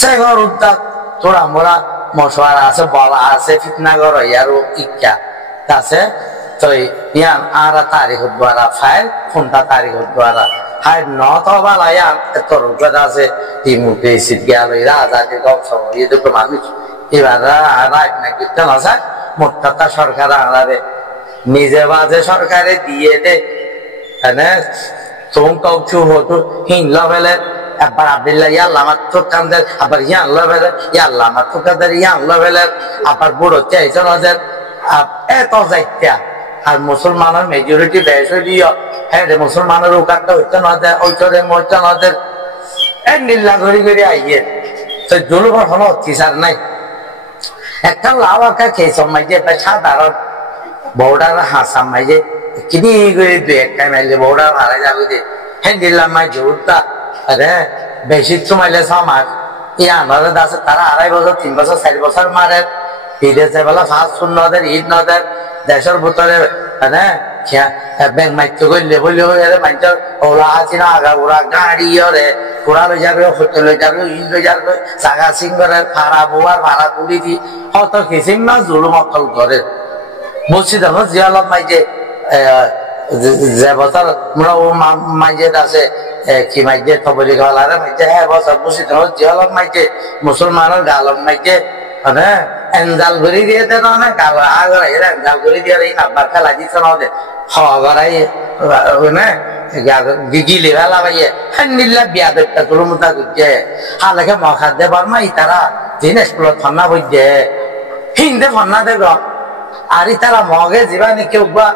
সে ঘর উদ্যোগ তোরা মোরা মশওয়ারা আছে বলা আছে ফিতনা ঘর ইয়ার ইচ্ছা আছে তো ইয়ান আর তারিখ দ্বারা ফাইল ফোনটা তারিখ দ্বারা হাই নত বালা ইয়ান তোর আছে টিমুকে সিট গেল রাজাকে গপ সময় এই দুটো মানুষ এবার রাইট না কীর্তন আছে মোট্টা সরকার আনারে নিজে বাজে সরকারে দিয়ে দে হ্যাঁ তুমি কৌচু হতো হিংলা ফেলে আবার আব্দুল্লাহ ইয়াল্লাহ মাত্র কান্দের আবার ইয়াল্লাহ ফেলে ইয়াল্লাহ মাত্র কান্দের ইয়াল্লাহ ফেলে আবার বুড়ো চাইছে নজর এত যাইতা আর মুসলমানের মেজরিটি বেশ হইলিও হ্যাঁ রে মুসলমানের উকারটা হইতে নদের ওইটারে মইটা নদের এক নীল্লা ঘড়ি ঘড়ি আইয়ে তো জলুবার হলো অত্যাচার নাই একটা লাভ আঁকা খেয়েছ মাইজে সাধারণ বউডার হাসা মাইজে কিনি করে দুই একটা মাইলে বউডা ভাড়া যাবে যে হ্যাঁ দিল্লাম মাই জোরটা আরে বেশি মাইলে আমার এই আমাদের আছে তারা 2.5 বছর 3 বছর 4 বছর মারে বিদেশে বেলা ফার্স্ট ফুড নদের ঈদ নদের দেশের ভিতরে হ্যাঁ ব্যাংক মাইতে করলে বলে মাইতে ওলা আছে না আগা ওরা গাড়ি ওরে ঘোড়া লই যাবে হোটেল লই যাবে ই লই যাবে জাগা সিঙ্গরের ভাড়া বোয়ার ভাড়া তুলি দি হত কিসিম না জুলুম অকল করে বলছি দেখো জিয়ালত মাইজে যে বছর আমরা ও মাইজে আছে কি মাইজে খবরি গলারে মাইজে হ্যাঁ বছর বসি দেখো জিয়ালত মাইজে মুসলমানের গালম মাইজে হ্যাঁ এনজাল ঘুরি দিয়ে দেন না গাল আগর এনজাল ঘুরি দিয়ে এই নাম্বার খেলা দিছে না দে হগরাই না গিগিলি ভালা ভাইয়ে হান্নিল্লা বিয়া দেখতে তোর মুতা গুজে হালকে মখা দে বারমা ইতারা জিনিস গুলো ঠান্ডা বইজে হিন্দে ফন্না দে গো আর ইতারা মগে জীবানি কেউ বা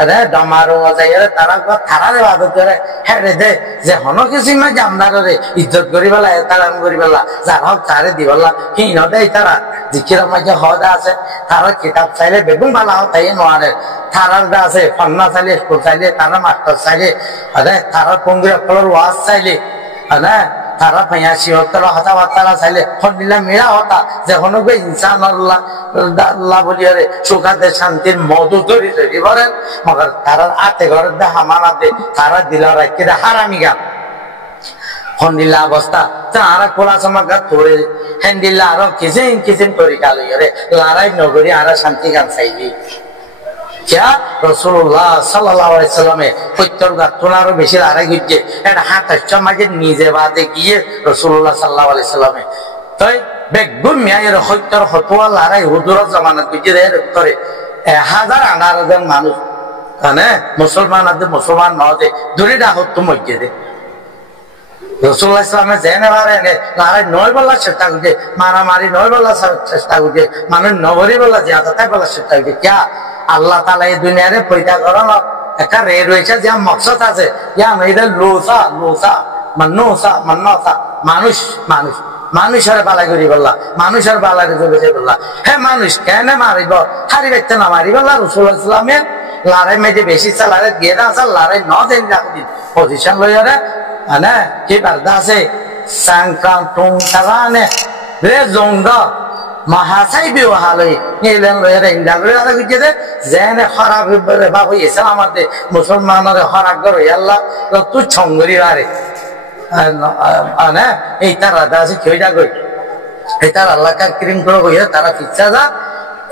আরে ডমারো যাই তারা থারারে বাদত করে হ্যাঁ রে দে যে হন কিছু না জামদারে ইজ্জত করি বেলা তারাম করি বেলা যার হক তারে দিবলা হিন দেয় তারা জিকির মাঝে হদা আছে তারা কিতাব চাইলে বেগুন ভালো তাই নোয়ারে তারার আছে ফন্না চাইলে স্কুল চাইলে তারা মাস্টার চাইলে আরে তারা পঙ্গির অকলের ওয়াজ চাইলে হ্যাঁ তারা ফাইয়াসি হতো কথাবার্তা চাইলে হন্ডিলা মেরা হতা যে হনো গে ইনসান আল্লাহ বলি আরে সুখাতে শান্তির মধু তৈরি তৈরি করেন মগর তারা আতে ঘরের দে হামানা দে তারা দিলা রাখি দে হারামি গান হন্ডিলা অবস্থা তারা খোলা চমকা তোরে হ্যান্ডিল্লা আরো কিসিম কিসিম তরিকা লই আরে লড়াই নগরী আর শান্তি গান চাইবি क्या रसूलुल्लाह सल्लल्लाहु अलैहि वसल्लम সত্তর গাতনারও বেশি লড়াই হচ্ছে এটা হাতের মাঝে নিজে বাদে গিয়ে রসুল্লাহ সাল্লাল্লাহু আলাইহি ওয়াসাল্লামে তাই বেগুন মিয়ায়ের সত্তর হতোয়া লড়াই হুজুরের জামানাত বিজে করে 1000 মানুষ মানে মুসলমান আছে মুসলমান নদে দুরিটা হতো মসজিদে রসুল্লাহ ইসলামে জেনে পারে লড়াই 9 বেলা চেষ্টা করছে মারামারি 9 বেলা চেষ্টা করছে মানুষ 9 বেলা জিয়াদাত বেলা চেষ্টা করছে क्या আল্লাহ তাআলা এই দুনিয়ারে পয়দা করানো একটা রে রয়েছে যে মকসদ আছে ইয়া মেয়েদা লোসা লোসা মান্নোসা মান্নসা মানুষ মানুষ মানুষের বালাই করি বললা মানুষের বালাই করে বললা হ্যাঁ মানুষ কেন মারিব হারি ব্যক্তি না মারি বললা রাসূলুল্লাহ ইসলামের লড়াই মেজে বেশি লড়াই গিয়ে আছে লড়াই ন দিন রাখি পজিশন লইয়ারে মানে কি বার্তা আছে সংক্রান্তং তারানে রে জংদা মহাসাই বিহালই নিলেন লইরে ইন্দাগরে আলা গিয়ে জেনে খারাপ বাবু এসে আমাদের মুসলমানরে খারাপ করে আল্লাহ তুই ছঙ্গরি আরে না এই তারা দাসি কইটা কই এই তার আল্লাহ কা ক্রিম করে কইয়া তারা পিচ্ছা যা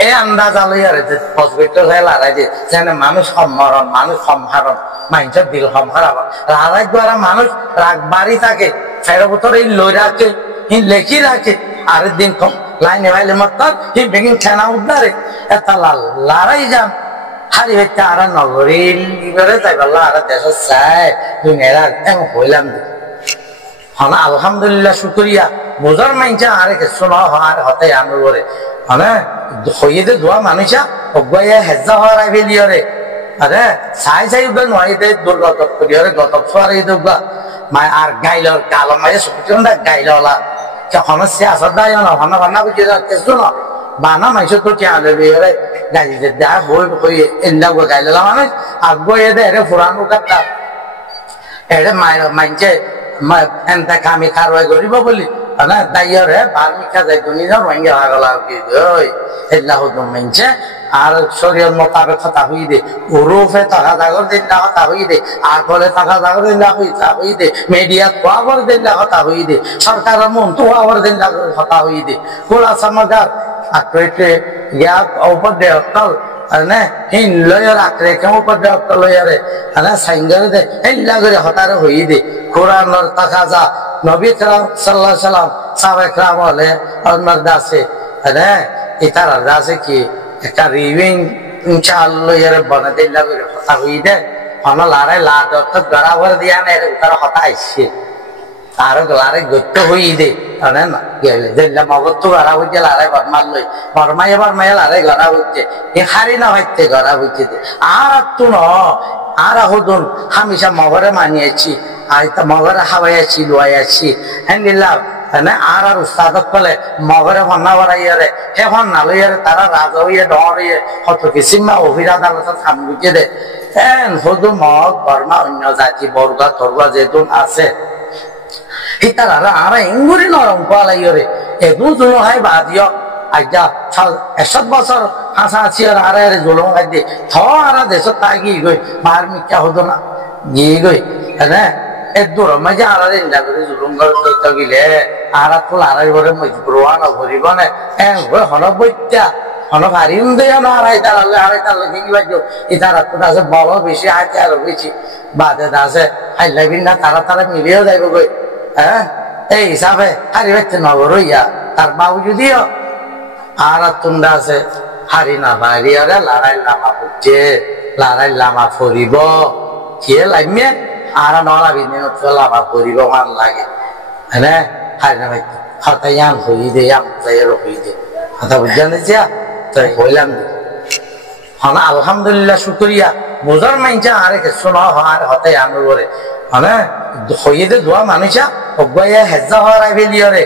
এই আন্দাজ আলই আরে যে হসপিটাল হয়ে লড়াই যে যেন মানুষ সম্মরণ মানুষ সম্হারণ মানুষের দিল সম্হারাব লড়াই দ্বারা মানুষ রাগ বাড়ি থাকে ফেরো বছর এই লই রাখে লেখি রাখে আরেক দিন কম লাইনে ভাইলে মত হি বেগিন খেনা উদ্ধারে এটা লড়াই যাম হারি হইতে আর নগরী করে যাই বললা আর দেশ চাই দুনিয়ার এমন হইলাম হনা আলহামদুলিল্লাহ শুকরিয়া বোঝার মাইনছে আরে কিছু না আর হতে আনু করে মানে হইয়ে দে দোয়া মানুষা অগুয়াইয়া হেজা হওয়ার আইবেলি রে আরে চাই চাই উঠবে নয় দুর্গত করি রে গত ছোয়ার এই দুর্গা মায় আর গাইল কালো মায়ে সুপিচন্দা গাইললা সমস্যা আসা দায় না ভানা ভানা বুঝে যাচ্ছে না বানা মাইসো তো কে আলে রে গাইলে দা বই কই এন্ডা গো গাইললা মানে আগয়ে দে রে পুরানো কথা এরে মাইনছে এনতা কামি খারওয়াই করিব বলি ana daiyore barmika jai dunia rohingya hagala ki oi illa hudum menche আর শরীয়ত মোতাবেক কথা হইদে উরুফে টাকা জাগর দিন না কথা হইদে আকলে টাকা জাগর দিন না হইদে মিডিয়া খবর দিন না কথা হইদে সরকারের মন তো খবর দিন না কথা হইদে কোলা সমাজের আক্রেটে ইয়া উপদে অকল আনে হিন লয়ার আক্রেকে উপদে অকল লয়ারে আনা সাইঙ্গারে দে এল্লা করে হতারে হইদে কোরআনের টাকা যা নবী کرام সাল্লাল্লাহু আলাইহি সাল্লাম সাহাবা کرام হলে আর দাসে আনে ইতারা দাসে কি একটা রিভিং ইনশাআল্লাহ এর বানাতে লাগে কথা হইদে আমরা লারে লাদত গড়াবর দিয়া না এর উত্তর কথা আইছে আর লারে গত্ত হইদে আনে না গেলে যেলা মগত গড়া হইছে লারে বর্মাল লই বর্মায় লারে গড়া হইছে এ হারি না হইতে গড়া হইছে আর তুন আর হদুন হামেশা মগরে মানিয়েছি আইতা মগরে হাওয়াইছি লুয়াইছি হেনলিল্লাহ মানে আর উস্তাদ কলে মগরে ভান্না বাড়াইয়ারে হে ভান্না লইয়ারে তারা রাজা হইয়ে ডর হইয়ে কত কিসিমা অভিরাদ আলোচনা সামগুজে দে এন শুধু মগ বর্মা অন্য জাতি বর্গা তর্গা যেতুন আছে হিতারা আর ইঙ্গুরি নরম পালাইয়ারে এদু জুলো হাই বাদিও আজ্ঞা 100 বছর হাসা আছি আর জুলুম খাইদে থ আর দেশ তাগি গই মারমিকা হতো না গিয়ে গই হ্যাঁ এদুর মজা আর ইন্দা করে জুলুম করতে গিলে আর তো আড়াই বরে মজবুরওয়ান করিব না এন হন বইত্যা হন ভারিম দেয় না আড়াই তার কি বাজো ইতারা তো আছে বড় বেশি হাতে আর বেশি বাদে দাসে হাইলাবিন না তারা মিলিয়েও যাইব গই হ্যাঁ এই হিসাবে হারি বাইতে নগর হইয়া তার বাবু যদিও আর তোমরা আছে হারি না বাড়ি আরে লড়াই লামা বুঝছে লড়াই লামা ফরিব কে লাইমে আর নলা বিদিন লামা ফরিব ভাল লাগে হ্যাঁ হারি না বাইতে হতায়ান হই দে হই দে কথা বুঝছেন তাই বললাম হনা আলহামদুলিল্লাহ শুক্রিয়া বোঝার মাইনছে আরে শোনা আর হতায়ান করে হ্যাঁ হইয়ে দে দোয়া মানুষা অজ্ঞায় হেজা হওয়ার আইবেলিয়রে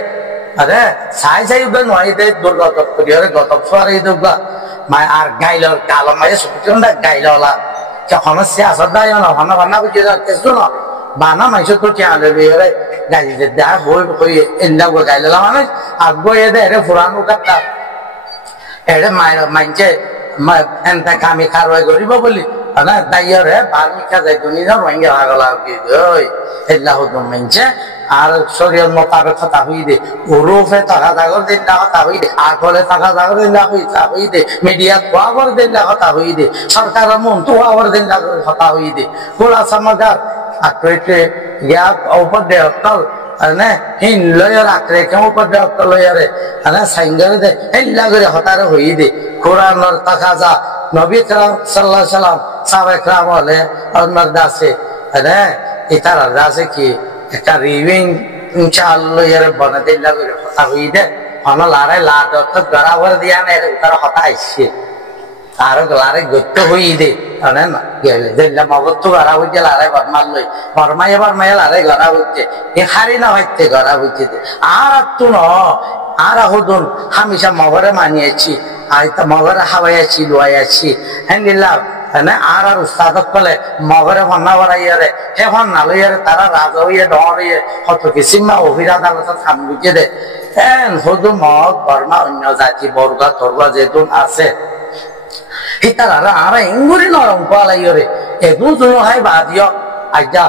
আরে সাই উগা নয় দে দুর্গা করিয়রে গত সোয়ারে দুর্গা মাই আর গাইল গাল মাই সুকিন্দা গাইললা কে সমস্যা আসদায় না হনা বানা বুঝে কেসু না বানা মাইছো তো কি আলে বেরে গাইল দে দা হই এন্ডা গো গাইললা মানে আগোয়ে দে রে ফুরানো কাটা এরে মাইনছে এনতা কামি কারওয়াই করিব বলি না দাইয়রে বার্মিকা যাই দুনিয়া রোহিঙ্গা হগলা কি ওই এল্লা হুদুম মাইনছে আর শরীয়ত মোতাবেক কথা হইদে উরুফে টাকা জাগর দিন না কথা হইদে আকলে টাকা জাগর দিন না হইদে মিডিয়া খবর দিন না কথা হইদে সরকারের মন তো খবর দিন না কথা হইদে কোলা সমাজের আক্রেটে ইয়া উপদে অকল আনে হিন লয়ার আক্রেকে উপদে অকল লয়ারে আনে সাইঙ্গারে দে এল্লা করে হতারে হইদে কোরআনের টাকা যা নবী کرام সাল্লাল্লাহু আলাইহি সাল্লাম সাহাবা کرام হলে আর দাসে আনে ইতারা দাসে কি একটা রিভিং ইনশাআল্লাহ এর বানাতে লাগে কথা হইদে আমরা লারে লাদত গড়াবর দিয়া না এর উত্তর কথা আইছে আর লারে গত্ত হইদে আনে না গেলে যেলা মগত গড়া হইছে লারে বর্মাল লই বর্মায় লারে গড়া হইছে এ হারি না হইতে গড়া হইছে আর তুন আর হদুন হামেশা মগরে মানিয়েছি আইতা মগরে হাওয়াইছি লুয়াইছি হেনলিল্লাহ মানে আর উস্তাদ কলে মগরে ভান্না বাড়াইয়ারে হে ভান্না লইয়ারে তারা রাজা হইয়ে ডর হইয়ে কত কিসিমা অভিরাদ আলোচনা সামগুজে দে এন শুধু মগ বর্মা অন্য জাতি বর্গা তর্গা যেতুন আছে হিতারা আর ইঙ্গুরি নরম পালাইয়রে এদু জুলো হাই বাদিও আজ্ঞা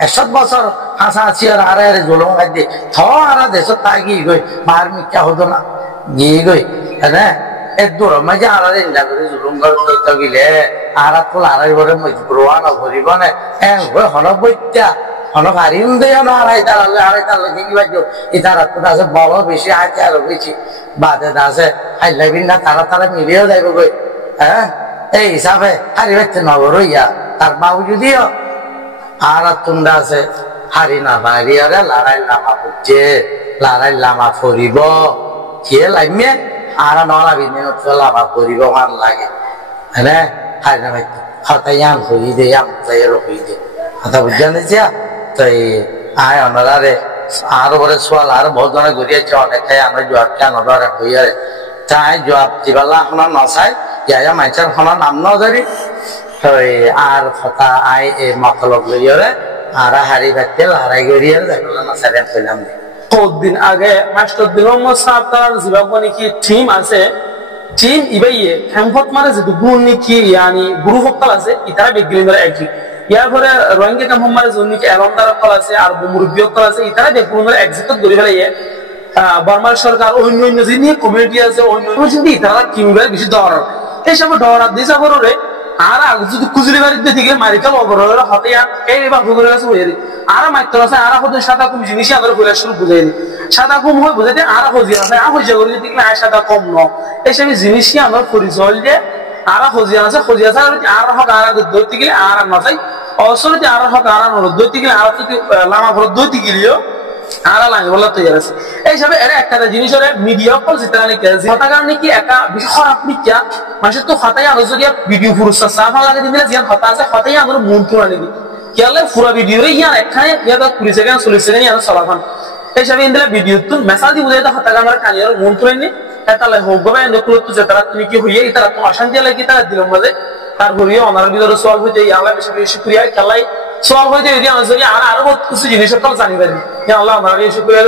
100 বছর হাসা আছি আর জুলুম খাইদে থ আর দেশ তাগি গই মারমিকা হতো না গিয়ে গই হ্যাঁ এদুর মজা আর ইন্দা করে জুলুম করতে গিলে আর তো আড়াই বরে মজবুরওয়ান করিব না এন হন বইত্যা হন ভারিম দেয় না আড়াই তার কি বাজো ইতারা তো আছে বড় বেশি হাতে আর বেশি বাদে দাসে হাইলাবিন না তারা মিলিয়েও যাইব গই হ্যাঁ এই হিসাবে হারি বাইতে নগর হইয়া তার বাবু যদিও আর তোমরা আছে হারি না বাড়ি আরে লড়াই লামা বুঝছে লড়াই লামা ফরিব কে লাইমে আর নলা বিদিন লামা ফরিব ভাল লাগে হ্যাঁ হারি না ভাই হতায়ান হই দে হই দে কথা বুঝছেন তাই আয় ওনারে আরো বড় সোয়াল আর বহুত জনে ঘুরিয়েছে অনেকে আমরা জবাব কেন ধরে হইয়ারে তাই জবাব দিবালা আপনার নসাই ইয়া মাইচার খানা নাম ন ধরি আর কথা আই এ মতলব লইয়ারে আর হারি ভাতে লড়াই গড়িয়ে দেখলাম না সারেন কইলাম 14 দিন আগে মাস্টার দিন মোহাম্মদ সাহেব তার জিবাবনি কি টিম আছে টিম ইবাইয়ে ক্যাম্পত মানে যেহেতু গুণ কি ইয়ানি গুরু হকাল আছে ইতারা বেগলিন ধরে একই ইয়ার পরে রোহিঙ্গা ক্যাম্প মানে জন্য কি এলন্দার হকাল আছে আর মুরব্বী হকাল আছে ইতারা বেগলিন ধরে এক্সিট করে ফেলাইয়ে বর্মার সরকার অন্য অন্য যে নিয়ে কমিউনিটি আছে অন্য চিন্তা ইতারা কিভাবে বেশি দরকার এই সব ডরার দিশা করে আর যদি কুজুরি বাড়িতে থেকে মারিকাল অবরোধ হতে এই বা ভুগরে আছে হয়ে আর মাইত্র আছে আর হতে সাদা কম জিনিসই আদর করে শুরু বুঝাই নি সাদা কম হয় বুঝাইতে আর হজি আছে আর হজি করে দেখলে আর সাদা কম ন এইসব জিনিসই আমরা পরিচয় দিয়ে আর হজি আছে আর হক আর ধরতে গেলে আর না চাই অসলতে আর হক আর ধরতে গেলে আর যদি লামা ভরত ধরতে গেলেও আর লাগে বলা তৈরি আছে এইসব এর একটা জিনিস মিডিয়া কল যেটা নাকি হতা কারণে কি একটা বিষয় খারাপ নিকা মানুষের তো হতাই আরো যদি ভিডিও পুরস্কার সাফা লাগে দিলে যে হতা আছে হতাই আমার মন তো নাকি কেলে পুরো ভিডিও ইয়ার একখানে ইয়ার 20 সেকেন্ড 40 সেকেন্ড ইয়ার চলাফান এইসব ইন্দিলা ভিডিও তো মেসেজ দি বুঝাইতে হতা কারণে কানিয়ার মন তো নি তাহলে হোক গবে নকুল তো যে তারা তুমি কি হইয়ে তারা তো অশান্তি লাগে তারা দিল মাঝে তার ঘুরিয়ে অনার ভিতরে সলভ হইতে আল্লাহ বেশি বেশি শুকরিয়া খেলাই সলভ হইতে যদি আর আরো বহুত কিছু জিনিস জানি পারি আল্লাহ আমার শুকরিয়া